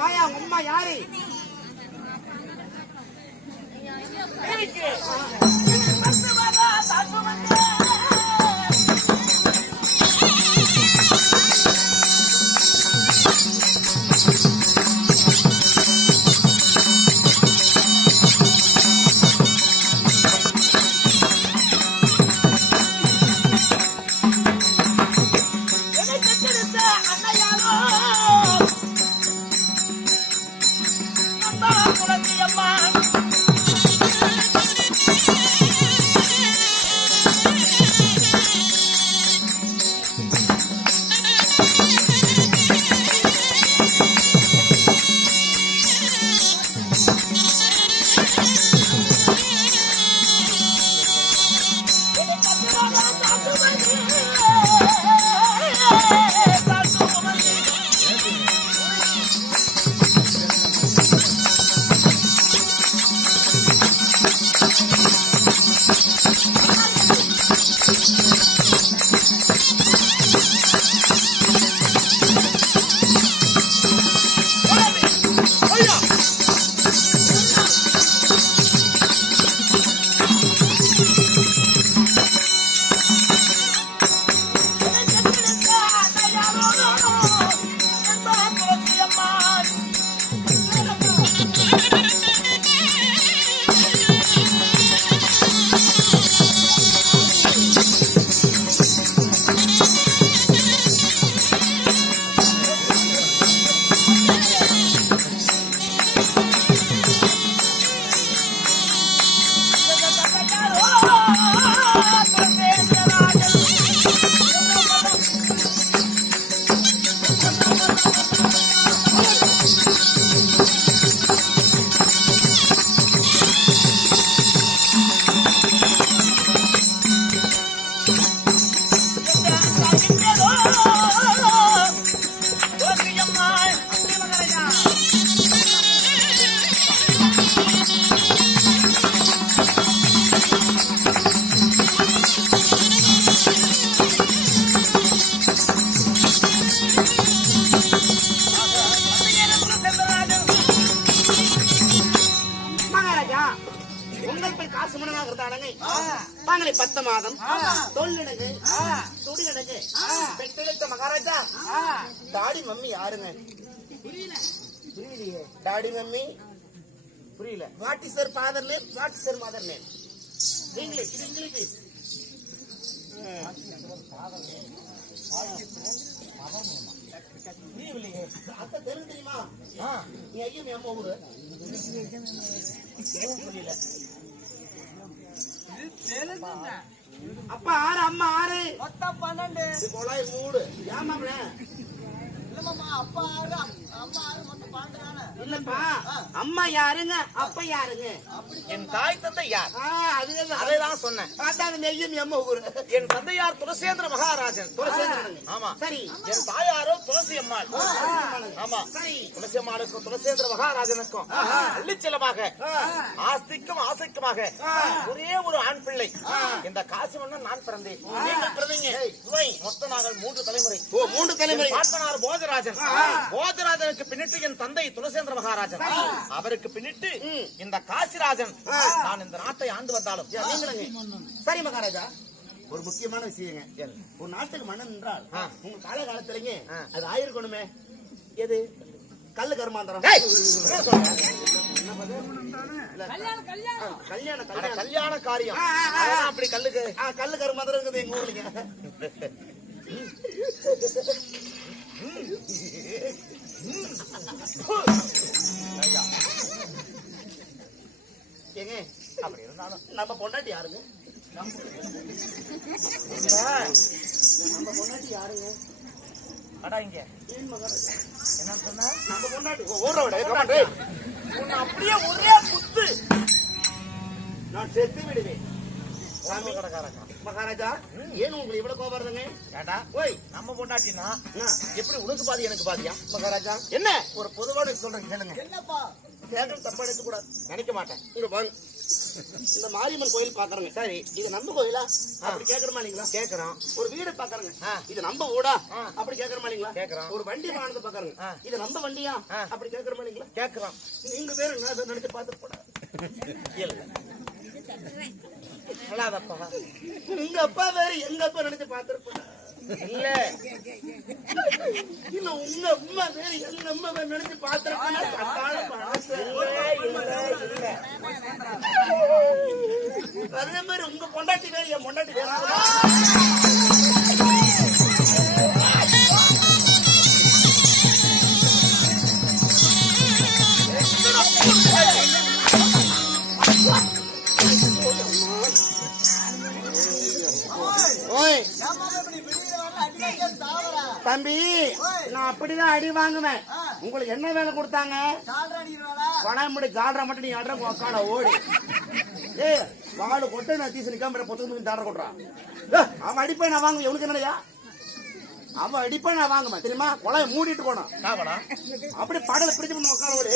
வாயா அம்மா யாரு? பாங்களை 10 மாதம் தொல்லிடகு துடிடகு பெற்றெடுத்த மகாராஜா. டாடி மம்மி யாருங்க? புரியலையே. டாடி மம்மி புரியல. What is your father name? What is your mother name? English. இது இங்கிலீஷ். அத்தை தெலுங்கு தெரியுமா? நீ ஐயோ நீ அம்மா ஊரு புரியல. அப்பா 6 அம்மா 6 மொத்தம் 12. கொலாய் மூடு. ஏமாம்ல இல்லம்மா அப்பா 6 அம்மா 6 மொத்தம் 12 தானே? இல்லப்பா அம்மா யாருங்க அப்பா யாருங்க? என் தாய் தந்தை யார்? அதேதான் சொன்னேன். பார்த்தா நெய்யும் எம்ம ஊரு. என் தந்தையார் துளசேந்திர மகாராஜன். துளசேந்திரன். ஆமா சரி. என் தாயாரோ துளசி அம்மாள். ஆமா சரி. துளசி அம்மாளுக்கும் துளசேந்திர மகாராஜனுக்கும் அள்ளிச்சலமாக ஆஸ்திக்கும் ஆசைக்குமாக ஒரே ஒரு ஆண் பிள்ளை. இந்த காசி மன்னன் நான் பிறந்தேன். நீங்கள் பிறந்தீங்க. மொத்தம் நாங்கள் 3 தலைமுறை. ஓ 3 தலைமுறை. பாட்டனார் போஜராஜன். போஜராஜனுக்கு பின்னிட்டு என் தந்தை துளசேந்திர மகாராஜன். அவருக்கு பின்னிட்டு இந்த காசிராஜன். நான் இந்த நாட்டை ஆண்டு வந்தாலும் சரி மகாராஜா. ஒரு முக்கியமான விஷயங்க. ஒரு நாட்டுக்கு மன்னன் என்றால் உங்க காலகாலத்திலங்க அது ஆயிருக்கணுமே. எது? கல்லு கர்மாந்தரம். கல்யாண காரியம். அப்படி கல்லு கர்மாந்தரம் இருக்குது எங்க ஊர்லங்க. ஏங்க அப்படி இருந்தாலும் நம்ம பொண்டாட்டி யாருங்க? நம்ம பொண்டாட்டி யாருங்க? அடா இங்க என்ன சொன்னா நம்ம பொண்டாட்டி உன்னை அப்படியே ஒரே குத்து நான் செத்து விடுவேன். சாமி கடைக்காரக்கா மகாராஜா ஏன் உங்களுக்கு இவ்வளவு கோபம் வருதுங்க? ஏண்டா ஓய் நம்ம பொண்டாட்டினா எப்படி உனக்கு பாதி எனக்கு பாதியா? மகாராஜா என்ன ஒரு பொதுவான சொல்றேன் கேளுங்க. என்னப்பா கேட்கணும் தப்பா எடுக்க கூடாது. நினைக்க மாட்டேன். இங்க வாங்க இந்த மாரியம்மன் கோயில் பாக்குறேங்க. சரி, இது நம்ம கோயிலா அப்படி கேக்குறமா இல்லீங்களா? கேக்குறோம். ஒரு வீடு பாக்குறேங்க. இது நம்ம வீடா அப்படி கேக்குறமா இல்லீங்களா? கேக்குறோம். ஒரு வண்டி வாகனத்தை பாக்குறேங்க. இது நம்ம வண்டியா அப்படி கேக்குறமா இல்லீங்களா? கேக்குறோம். நீங்க வேற என்ன நினைச்சு பார்த்து போடா. உங்க அப்பா வேற எங்க அப்பா நினைச்சு பார்த்திருப்பா. இல்ல இல்ல, உங்க அம்மா வேற எங்க அம்மா வேற நினைச்சு பார்த்திருப்பா. அதே மாதிரி உங்க பொண்டாட்டி வேற என் பொண்டாட்டி வேற. தம்பி, நான் அப்படிதான் அடி வாங்குவேன். உங்களுக்கு என்ன வேலை கொடுத்தாங்க? பணமுடி ஜால்ரா மட்டும் நீ அட்ற உக்காட ஓடி. ஏ வாழை கொட்டை நான் தீசு நிக்காம பொத்து ஜால்ரா கொட்டுறான். அவன் அடிப்பேன் நான் வாங்குவேன். உனக்கு என்னையா? அவன் அடிப்பேன் நான் வாங்குவேன் தெரியுமா? கொலையை மூடிட்டு போனான். அப்படி படலை பிடிச்சு உட்கார ஓடி.